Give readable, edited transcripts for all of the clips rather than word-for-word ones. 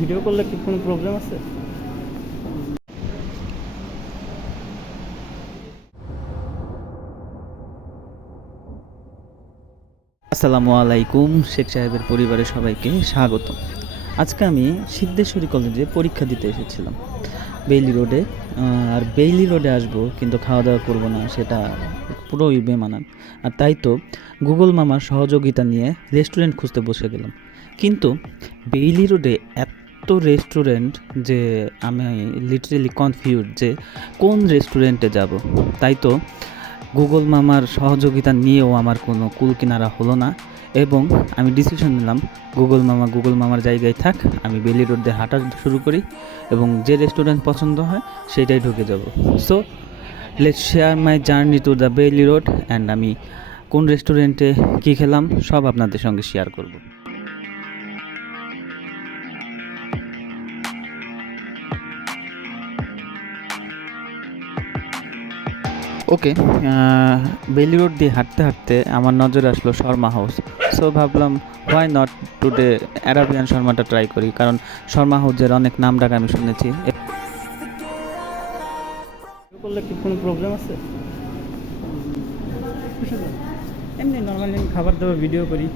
Video করলে কি কোনো প্রবলেম আছে? আসসালামু আলাইকুম, শেখ সাহেবের পরিবারের সবাইকে স্বাগতম। আজকে আমি সিদ্ধেশ্বরী কলেজে পরীক্ষা দিতে এসেছিলাম বেইলি রোডে। আর বেইলি রোডে আসবো কিন্তু খাওয়া দাওয়া করবো না, সেটা পুরোই বেমানান। আর তাই তো গুগল মামার সহযোগিতা নিয়ে রেস্টুরেন্ট খুঁজতে বসে গেলাম। কিন্তু বেইলি রোডে এত রেস্টুরেন্ট যে আমি লিটারেলি কনফিউজ যে কোন রেস্টুরেন্টে যাব। তাই তো গুগল মামার সহযোগিতা নিয়েও আমার কোনো কুল কিনারা হলো না, এবং আমি ডিসিশন নিলাম গুগল মামার জায়গায় থাক, আমি বেলি রোড দিয়ে হাঁটা শুরু করি এবং যে রেস্টুরেন্ট পছন্দ হয় সেইটাই ঢুকে যাব। So let's share my journey to the বেলি রোড, অ্যান্ড আমি কোন রেস্টুরেন্টে কী খেলাম সব আপনাদের সঙ্গে শেয়ার করব। ওকে, বেলি রোড দিয়ে হাঁটতে হাঁটতে আমার নজরে আসলো শর্মা হাউস। সো ভাবলাম হোয়াই নট টুডে অ্যারাবিয়ান শর্মাটা ট্রাই করি, কারণ শর্মা হাউসের অনেক নাম ডাক আমি শুনেছি। করলে কি কোনো প্রবলেম আছে? এমনি নর্মালি খাবার দাবার ভিডিও করি,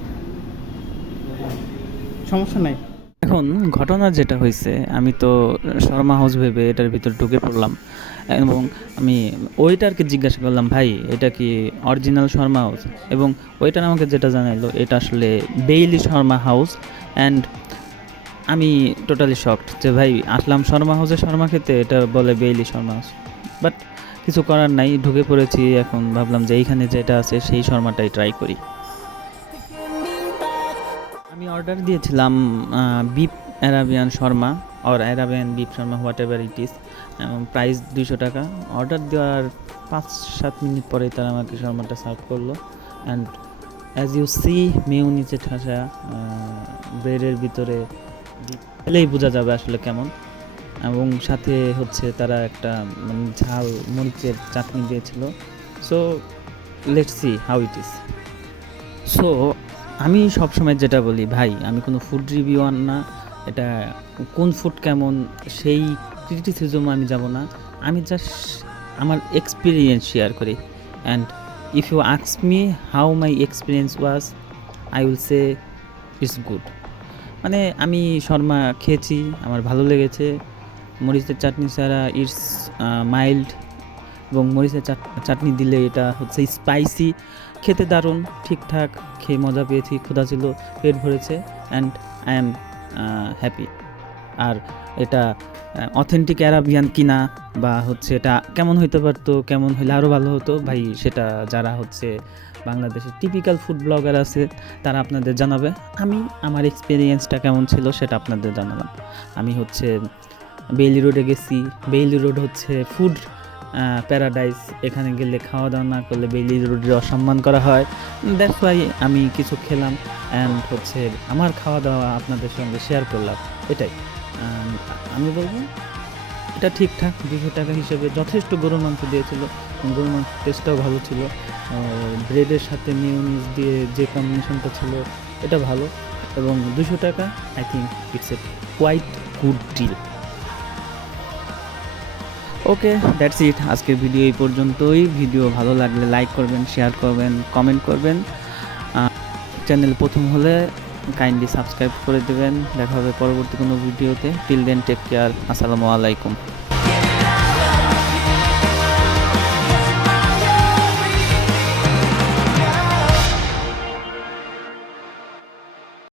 সমস্যা নাই। এখন ঘটনা যেটা হয়েছে, আমি তো শর্মা হাউস ভেবে এটার ভিতর ঢুকে পড়লাম এবং আমি ওয়েটারকে জিজ্ঞাসা করলাম, ভাই এটা কি অরিজিনাল শর্মা হাউস? এবং ওয়েটার আমাকে যেটা জানাইলো এটা আসলে বেইলি শর্মা হাউস। অ্যান্ড আমি টোটালি শকড যে ভাই আসলাম শর্মা হাউসে শর্মা খেতে, এটা বলে বেইলি শর্মা হাউস। বাট কিছু করার নাই, ঢুকে পড়েছি। এখন ভাবলাম যে এইখানে যেটা আছে সেই শর্মাটাই ট্রাই করি। আমি অর্ডার দিয়েছিলাম beef Arabian Sharma or Arabian beef Sharma, what ever it is. Price 200 টাকা। অর্ডার দেওয়ার 5-7 মিনিট পরেই তারা আমাকে শর্মাটা সার্ভ করলো। অ্যান্ড অ্যাজ ইউ সি, মেয়োনিজে ঠাসা, ব্রেডের ভিতরে এলেই বোঝা যাবে আসলে কেমন। এবং সাথে হচ্ছে তারা একটা ঝাল মরিচের চাটনি দিয়েছিল। So let's see how it is. So আমি সবসময় যেটা বলি, ভাই আমি কোনো ফুড রিভিউয়ার না, এটা কোন ফুড কেমন সেই ক্রিটিসিজম আমি যাব না, আমি জাস্ট আমার এক্সপিরিয়েন্স শেয়ার করি। And if you ask me how my experience was, I will say it's good. মানে আমি শর্মা খেয়েছি, আমার ভালো লেগেছে। মরিচের চাটনি ছাড়া ইটস মাইল্ড, এবং মরিচের চাটনি দিলে এটা হচ্ছে স্পাইসি, খেতে দারুণ, ঠিকঠাক খেয়ে মজা পেয়েছি, ক্ষুধা ছিল, পেট ভরেছে, অ্যান্ড আই অ্যাম হ্যাপি। আর এটা অথেন্টিক অ্যারাবিয়ান কিনা বা হচ্ছে এটা কেমন হইতে পারতো, কেমন হইলে আরও ভালো হতো, ভাই সেটা যারা হচ্ছে বাংলাদেশের টিপিক্যাল ফুড ব্লগার আছে তারা আপনাদের জানাবে। আমি আমার এক্সপিরিয়েন্সটা কেমন ছিল সেটা আপনাদের জানালাম। আমি হচ্ছে বেইলি রোডে গেছি। বেইলি রোড হচ্ছে ফুড প্যারাডাইস, এখানে গেলে খাওয়া দাওয়া না করলে বেইলি রোডের অসম্মান করা হয়। দ্যাটস ওয়াই আমি কিছু খেলাম অ্যান্ড হচ্ছে আমার খাওয়া দাওয়া আপনাদের সঙ্গে শেয়ার করলাম, এটাই। আমি বলবো এটা ঠিকঠাক, 200 টাকা হিসেবে যথেষ্ট। গরুর মাংস দিয়েছিল, গরুর মাংসের টেস্টটাও ভালো ছিল। ব্রেডের সাথে মেয়োনিজ দিয়ে যে কম্বিনেশনটা ছিল এটা ভালো, এবং 200 টাকা I think it's a quite good deal. Okay, that's it. আজকের ভিডিও এই পর্যন্তই। ভিডিও ভালো লাগলে লাইক করবেন, শেয়ার করবেন, কমেন্ট করবেন। চ্যানেল প্রথম হলে কাইন্ডলি সাবস্ক্রাইব করে দেবেন। দেখা হবে পরবর্তী কোনো ভিডিওতে। Till then take care. আসসালামু আলাইকুম।